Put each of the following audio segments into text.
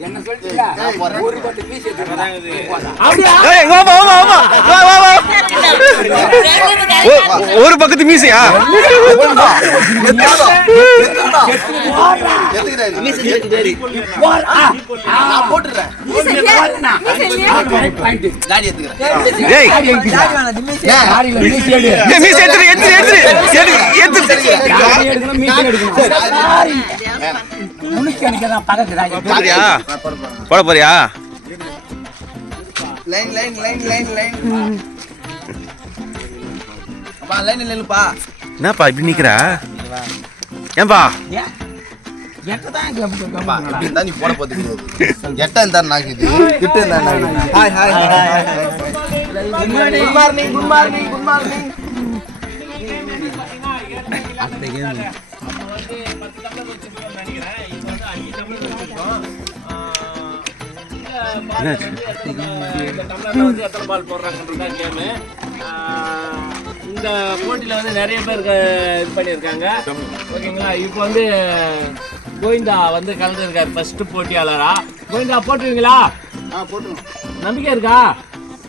என்ன சொல்லிட்டீங்களா? ஒரு பட்டு மீசி அப்படியா? ஒரு பக்கத்து மீசையா? எடுத்துரு போறியா போட போறியா? Line line line line line. அப்பா லைன் இல்லைப்பா என்னப்பா இப்படி நிக்கிறா? ஏன்பா? நீ போட போறது எட்ட இருந்தா நாக்குது கிட்ட இருந்தா நாக்குது hi hi hi good morning good morning good morning என்னாச்சு இந்த டம்ளர்ல வந்து எத்தனை பால் போடுறாங்கன்றதா கேமு இந்த போட்டியில் வந்து நிறைய பேர் இது பண்ணியிருக்காங்க. ஓகேங்களா? இப்போ வந்து கோவிந்தா வந்து கலந்துருக்காரு ஃபர்ஸ்ட் போட்டியாளரா. கோவிந்தா போட்டுருவீங்களா? நம்பிக்கை இருக்கா?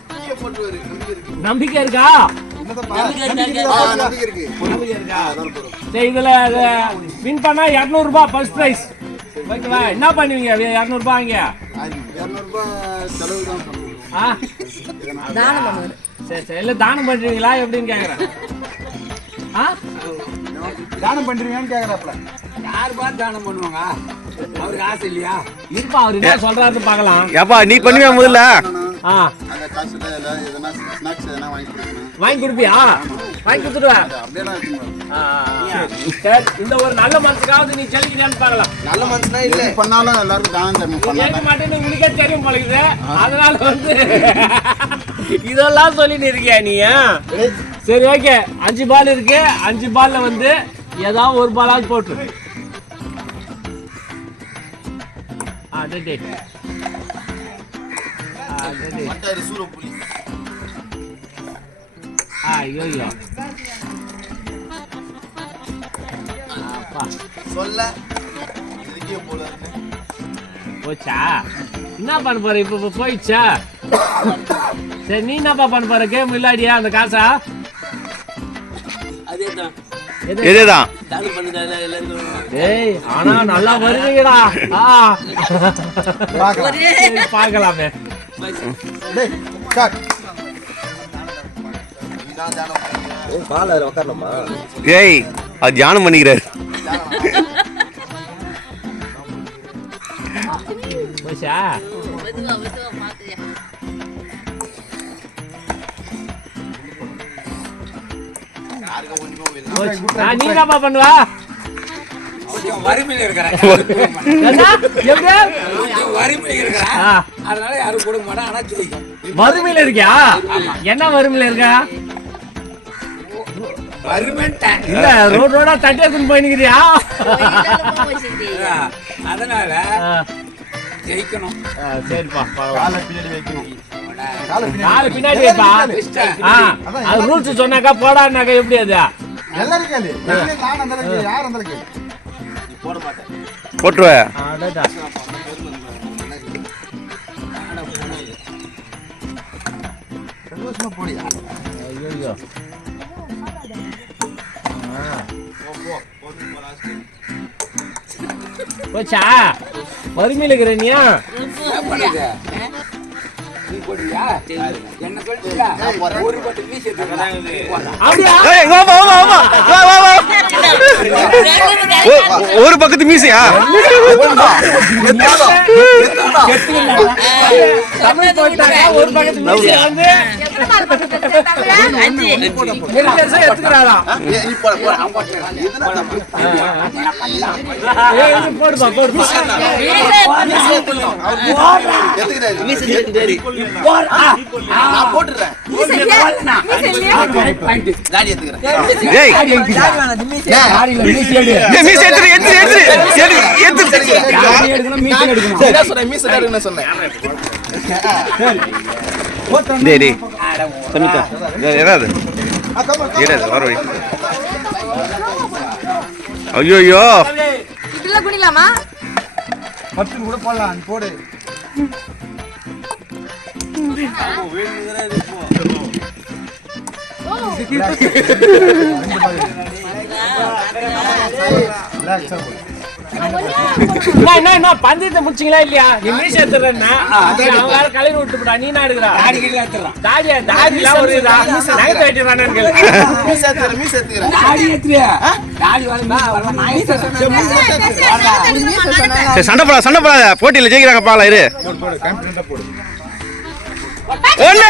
நம்பிக்கை இருக்கு. நம்பிக்கை இருக்கா? ஆ நம்பிக்கை இருக்கு. நம்பிக்கை இருக்கா? சரி இதுல வின் பண்ணா இரநூறுபா ஃபர்ஸ்ட் ப்ரைஸ் ஓகேவா? என்ன பண்ணுவீங்க? இரநூறுபா வாங்க இரநூறுபா செலவு தான் சரி சரி. இல்லை தானம் பண்ணுறீங்களா எப்படின்னு கேட்குறேன் ஆ? தானம் பண்றீங்கன்னு கேக்குறாப்ல யார் பார்த்து தானம் பண்ணுவாங்க? அவருக்கு ஆசை இல்லையா? இருப்பா அவர் என்ன சொல்றாருன்னு பார்க்கலாம். ஏப்பா நீ பண்ணுவியா முதல்ல? ஆ. அந்த காசுல எதனா ஸ்நாக்ஸ் எதனா வாங்கி கொடுக்கணும். வாங்கி கொடுப்பியா? வாங்கி கொடுத்துடுவேன் இந்த ஒரு நல்ல மனசுக்காவது நீ செலுக்கிறான்னு பார்க்கலாம். நல்ல மனுஷனா இல்ல. பண்ணாலும் எல்லாருக்கும் தானம் தரணும் கேட்க பண்ணாதான் மாட்டேன்னு உனக்கே தெரியும் பழகுது அதனால வந்து இதெல்லாம் சொல்லி இருக்கியா நீ? சரி ஓகே. அஞ்சு பால் இருக்கு. அஞ்சு பால்ல வந்து ஏதாவது ஒரு பாலாவது போட்டு ஐயோ சொல்ல. போச்சா? என்ன பண்ண போற? இப்ப போயிடுச்சா? சரி நீ என்னப்பா பண்ண போற? கேம் இல்லாடியா அந்த காசா? அதேதான். ஏய் ஆனா நல்லா வருவீங்கடா. பார்க்கலாமே. ஏய் அது தியானம் பண்ணிக்கிறாரு. போச்சா? ஆ, நீ என்னப்பா பண்ணுவா? கொஞ்சம் வறுமையில் இருக்கிறேன். வறுமையில் இருக்கிறேன். அதனால யாரும் கொடுக்க மாட்டேன் ஆனா ஜெயிக்கும். வறுமையில இருக்கியா? என்ன வறுமையில இருக்கா? இல்ல ரோட் ரோடா தட்டி எடுத்துன்னு போயினுக்கிறியா அதனால ஜெயிக்கணும். சரிப்பா. காலை பின்னாடி வைக்கணும். காலை நாலு பின்னாடி வைப்பா. அது ரூல்ஸ் சொன்னாக்கா போடான்னாக்கா எப்படி அது? எல்லாரும் கேளு. நான் அந்த அளவுக்கு யார் அந்த அளவுக்கு நீ போட மாட்டேன் போட்டுருவ. அடடா. சந்தோஷமா போடியா? ஐயையோ. ஆ. போச்சா? வறுமையில இருக்கிற நீயா? நீ என்ன ஒரு பட்டு மீசி அப்படியா? ஏய், வா, வா, வா, வா. வா, வா, வா. ஒ- ஒரு பக்கத்து மீசையா? தமிழ் போயிட்டாங்க ஒரு பக்கத்து மீசி வந்து நான் என்ன சொன்னேன் டேய் டேய். சமிதா. ஏதாவது ஏடாது வர வை ஐயோ ஐயோ இப்படிலாம் குடிக்கலாமா? பத்துன்னு கூட போடலாம் நீ போடு ரிலாக்ஸா போடு. என்ன என்ன பந்தயத்தை முடிச்சிங்களா இல்லையா நீ மீச எடுத்துறேன்னா அவன் வேற கலையில விட்டு போடா நீ என்ன எடுக்கிறா தாடி கீழே எடுத்துறான். ஒரு நகத்தை தாடி? தாடி நான் சண்டை சண்டை போடாத போட்டியில் ஜெயிக்கிறாங்க இரு ஒண்ணு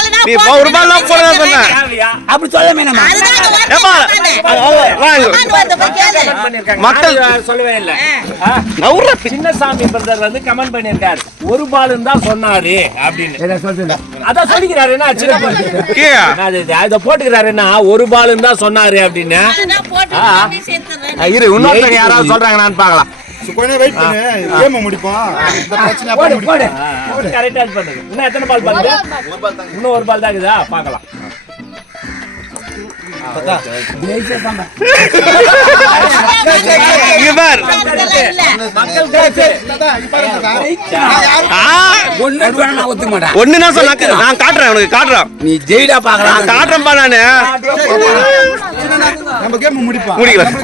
நீ ஒரு பால் தான் போடணும்னு சொன்னேன் தேவையா அப்படி வாங்க பண்ணிருக்காங்க மக்கள்- சொல்லவே இல்ல? நவுற சின்னசாமி பிரதர் வந்து கமெண்ட் பண்ணிருக்காரு ஒரு பால் தான் சொன்னாரு அப்படின்னு. அதான் சொல்லிக்கிறாரு. என்ன சின்ன போட்டுக்கிறாருன்னா ஒரு பால் தான் சொன்னாரு அப்படின்னு. இரு இன்னொருத்தங்க யாராவது சொல்றாங்க நான் பார்க்கலாம். கொஞ்சம் வெயிட் பண்ணு. கேம் முடிப்போம். இந்த பிரச்சனை போடு போடு. முடிப்போம். கரெக்டா இது பண்ணுது இன்னும் எத்தனை பால் பண்ணுது இன்னும் ஒரு பால் தான் இருக்குதா பார்க்கலாம். ஒண்ணு நான் ஒத்துக்க மாட்டேன் ஒண்ணு நான் சொன்ன நான் காட்டுறேன் உனக்கு காட்டுறேன். நீ ஜெயிடா பாக்கலாம் நான் காட்டுறேன்பா நானு. நம்ம கேம் முடிப்போம். முடிக்கலாம்.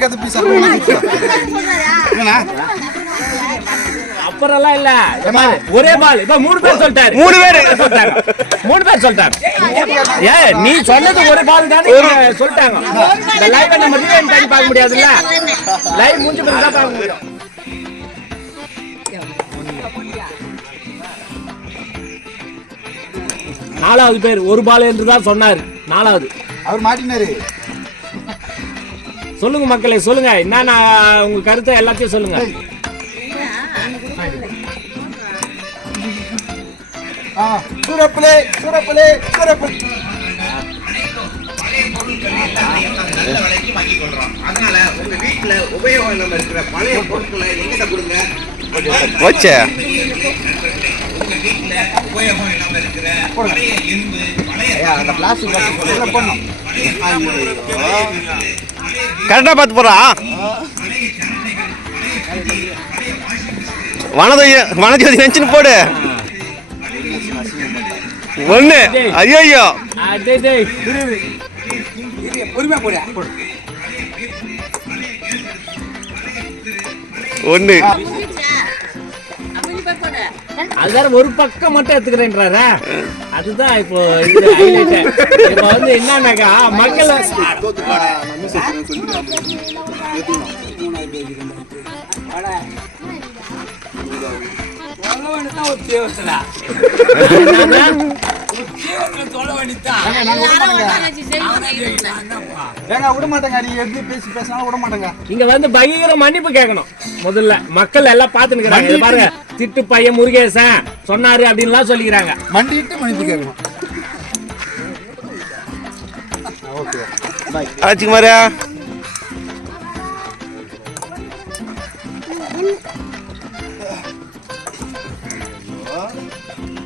இல்ல. ஒரே பால். இப்ப மூணு பேர் சொல்லிட்டாரு. மூணு பேரு. சொல்லிட்டாங்க. மூணு பேர் சொல்லிட்டாங்க. ஏ நீ சொன்னது ஒரு பால் தானே சொல்லிட்டாங்க. இந்த லைவ் நம்ம ரீவைண்ட் பண்ணி பார்க்க முடியாதுல்ல? லைவ் முடிஞ்ச பிறகு தான் பார்க்க முடியும். நாலாவது பேர் ஒரு பால் என்று தான் சொன்னாரு. நாலாவது. அவர் மாட்டினாரு. சொல்லுங்க மக்களே சொல்லுங்க. என்னன்னா உங்க கருத்தை எல்லாத்தையும் சொல்லுங்க. சூரப்பிளே சூரப்பிளே சூரப்பிளே வச்சே அந்த பிளாஸ்டிக் பாட்டில் போடணும் கரெக்டா பார்த்து போறா வனதை வனஜோதி நினைச்சுன்னு போடு ஒண்ணு ஐயோ பொறுமையா போடு ஒண்ணு. அதுதான் ஒரு பக்கம் மட்டும் எடுத்துக்கிறேன்றாரா. அதுதான் இப்போ. இப்போ வந்து என்னன்னாக்கா மக்கள் சொல்ல பேசினாலும் விட மாட்டேங்க இங்க வந்து பயங்கர மன்னிப்பு கேட்கணும் முதல்ல மக்கள் எல்லாம் பாத்துக்கிறாங்க இங்க பாருங்க திட்டு பையன் முருகேசன் சொன்னாரு அப்படின்லாம் சொல்லிக்கிறாங்க மண்டிட்டு மன்னிப்பு கேட்கணும் மாதிரியா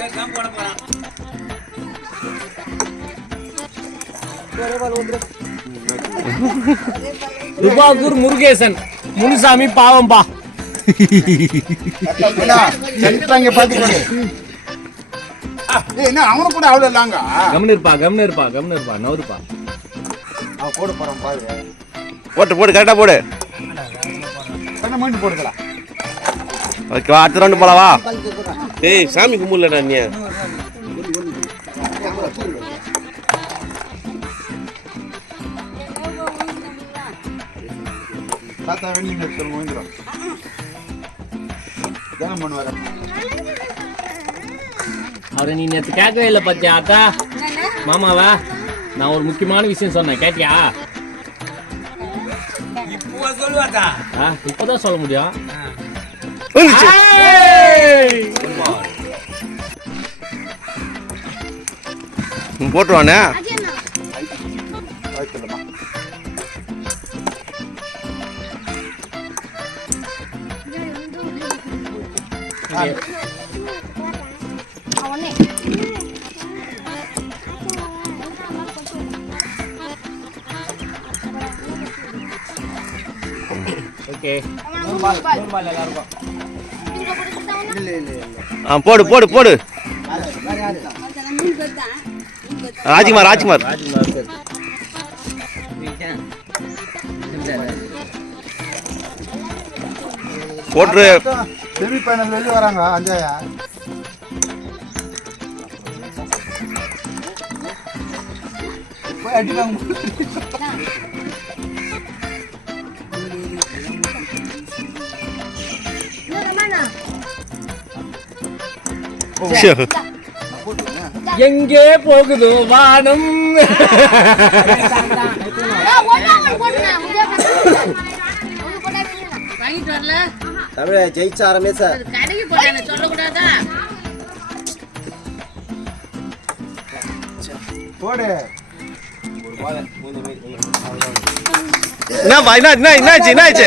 இதான் போட போறான். துபாகூர் முருகேசன் முனுசாமி பாவம்பா. அவனுக்கு கூட அவ்வளவு இல்லாங்க கம்னு இருப்பா கம்னு இருப்பா கம்னு இருப்பா நவருப்பா. அவன் போட போறான் பாரு. போட்டு போடு. கரெக்டா போடு போடுக்கலாம் ஓகேவா அடுத்த ரவுண்டு போலவா? ஏய் சாமி கும்பிடலடா நீ. தாத்தா தினம் பண்ணுவார் அவரை நீ நேற்று கேட்கவே இல்லை பத்தியா அத்தா மாமாவா நான் ஒரு முக்கியமான விஷயம் சொன்னேன் கேட்டியா? இப்போதான் சொல்ல முடியும். போட்டுருவானே? ஓகே இல்லை இல்லை இல்லை ஆ போடு போடு போடு. ராஜ்குமார் ராஜ்குமார். போட்டு. செமி ஃபைனல் வெளியே வராங்க அஞ்சாயா போய் எங்கே போகுதோ வானம் தமிழ ஜெயிச்ச சொல்லக்கூடாதா போடு என்னப்பா என்ன என்ன என்னாச்சு என்னாச்சு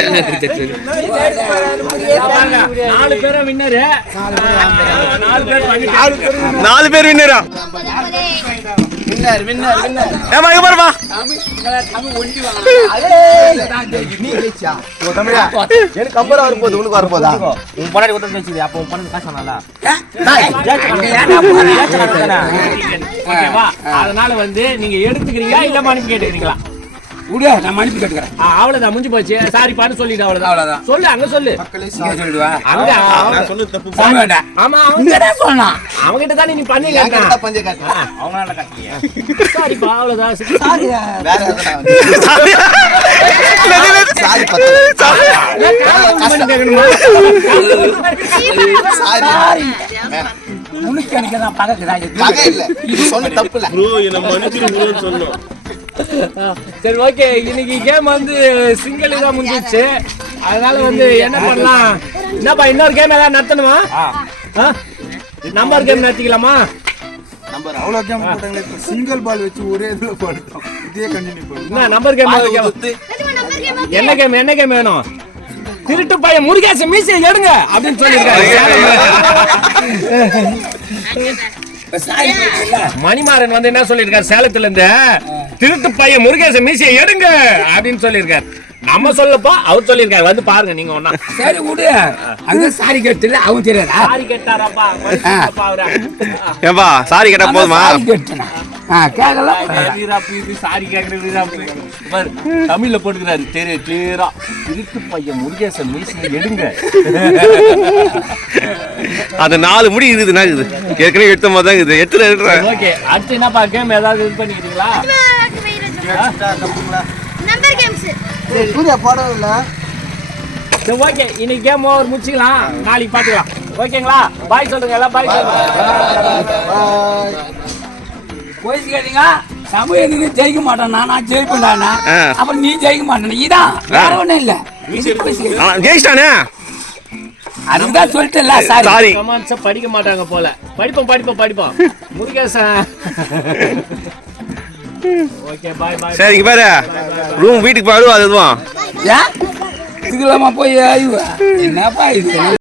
நாலு பேரும் வின்னரு நாலு பேர் வின்னரா வின்னர் வின்னர் வின்னர். ஏமா இங்க எனக்கு கம்பரா உனக்கு வரப்போதா உன் பொண்டாடி கூட பேசுது அப்போ உன் பொண்ணு காசு ஓகேவா? அதனால வந்து நீங்க எடுத்துக்கிறீங்களா இல்ல மனுப்பு கேட்டுக்கிறீங்களா? விடு நான் மன்னிப்பு கேட்டுக்கிறேன். அவ்வளவுதான் முடிஞ்சு போச்சு. சாரி பாட்டு சொல்லிடு அவ்வளவுதான். அவ்வளவுதான். சொல்லு அங்க சொல்லு. மக்களே சொல்லிடுவா அங்க நான் சொன்னது தப்பு. சொல்ல வேண்டாம் ஆமா அவங்க இங்கதான் சொன்னான். அவங்கிட்ட தானே நீ என்கிட்ட பண்ணிருக்க பஞ்ச காட்டு அவ்வளவுதான். வேற எதனா சாரி. பத்து பண்ணி? சாரி உனக்கு எனக்கு தான் பக்கத்துல பகை இல்ல. இது சொன்ன தப்பு இல்ல. ப்ரோ என்ன மன்னிச்சிரு ப்ரோன்னு சொன்னோம். சரி ஓகே இன்னைக்கு கேம் வந்து சிங்கிள் தான் முடிஞ்சிச்சு அதனால வந்து என்ன பண்ணலாம்? என்னப்பா இன்னொரு கேம் ஏதாவது நடத்தணுமா? நம்பர் கேம் நடத்திக்கலாமா? நம்பர் அவ்வளோ கேம் போட்டாங்களே இப்போ சிங்கிள் பால் வச்சு ஒரே இதில் போட்டோம் இதே கண்டினியூ பண்ணுவோம் என்ன நம்பர் கேம் என்ன கேம் என்ன கேம் வேணும்? திருட்டு பையன் முருகேசன் மீசை எடுங்க அப்படின்னு சொல்லியிருக்காரு. மணிமாறன் வந்து என்ன சொல்லியிருக்காரு? சேலத்துல இருந்து திருட்டு பையன் முருகேசன் மீசையை எடுங்க அப்படின்னு சொல்லியிருக்காரு. நம்ம சொல்லப்போ அவர் சொல்லியிருக்காரு. வந்து பாருங்க நீங்க ஒன்னா சரி விடு. அங்க சாரி கேட்டுல அவன் தெரியாதா? சாரி கேட்டாரப்பா. ஏன்பா சாரி கேட்டா போதுமா? தமிழ்ல போட்டுக்கிறாரு. தெரிய கிளியரா திருட்டு பையன் முருகேசன் மீசையை எடுங்க. அது நாலு முடி இருக்குது என்ன இருக்குது ஏற்கனவே எடுத்த மாதிரி தான் இருக்குது. எத்தனை ஓகே. அடுத்து என்னப்பா கேம் ஏதாவது இது பண்ணிக்கிறீங்களா? நம்பர் கேம்ஸ் சூர்யா போடவே இல்லை. சரி ஓகே இன்னைக்கு கேம் ஓவர் முடிச்சுக்கலாம். நாளைக்கு பாத்துக்கலாம். ஓகேங்களா? பாய் சொல்லுங்க எல்லாம் பாய் சொல்லுங்க. போயிட்டு கேட்டீங்க சமூகத்துக்கு ஜெயிக்க மாட்டான். நான் ஜெயிப்பேன்டானா? ஆ. அப்புறம் நீ ஜெயிக்க மாட்டேன் இதான் வேற ஒண்ணும் இல்ல. ஜெயிச்சிட்டானே? அதுக்குதான் சொல்லிட்டேன்ல சாரி படிக்க மாட்டாங்க போல. படிப்போம் படிப்போம் படிப்போம். முருகேசன். ஓகே பாய் பாய் சரி இங்க பாரு. ரூம் வீட்டுக்கு போய் அழுவா அது எதுவும் ஏன் இதுக்குலாமா போய் ஐயோ என்னப்பா இது?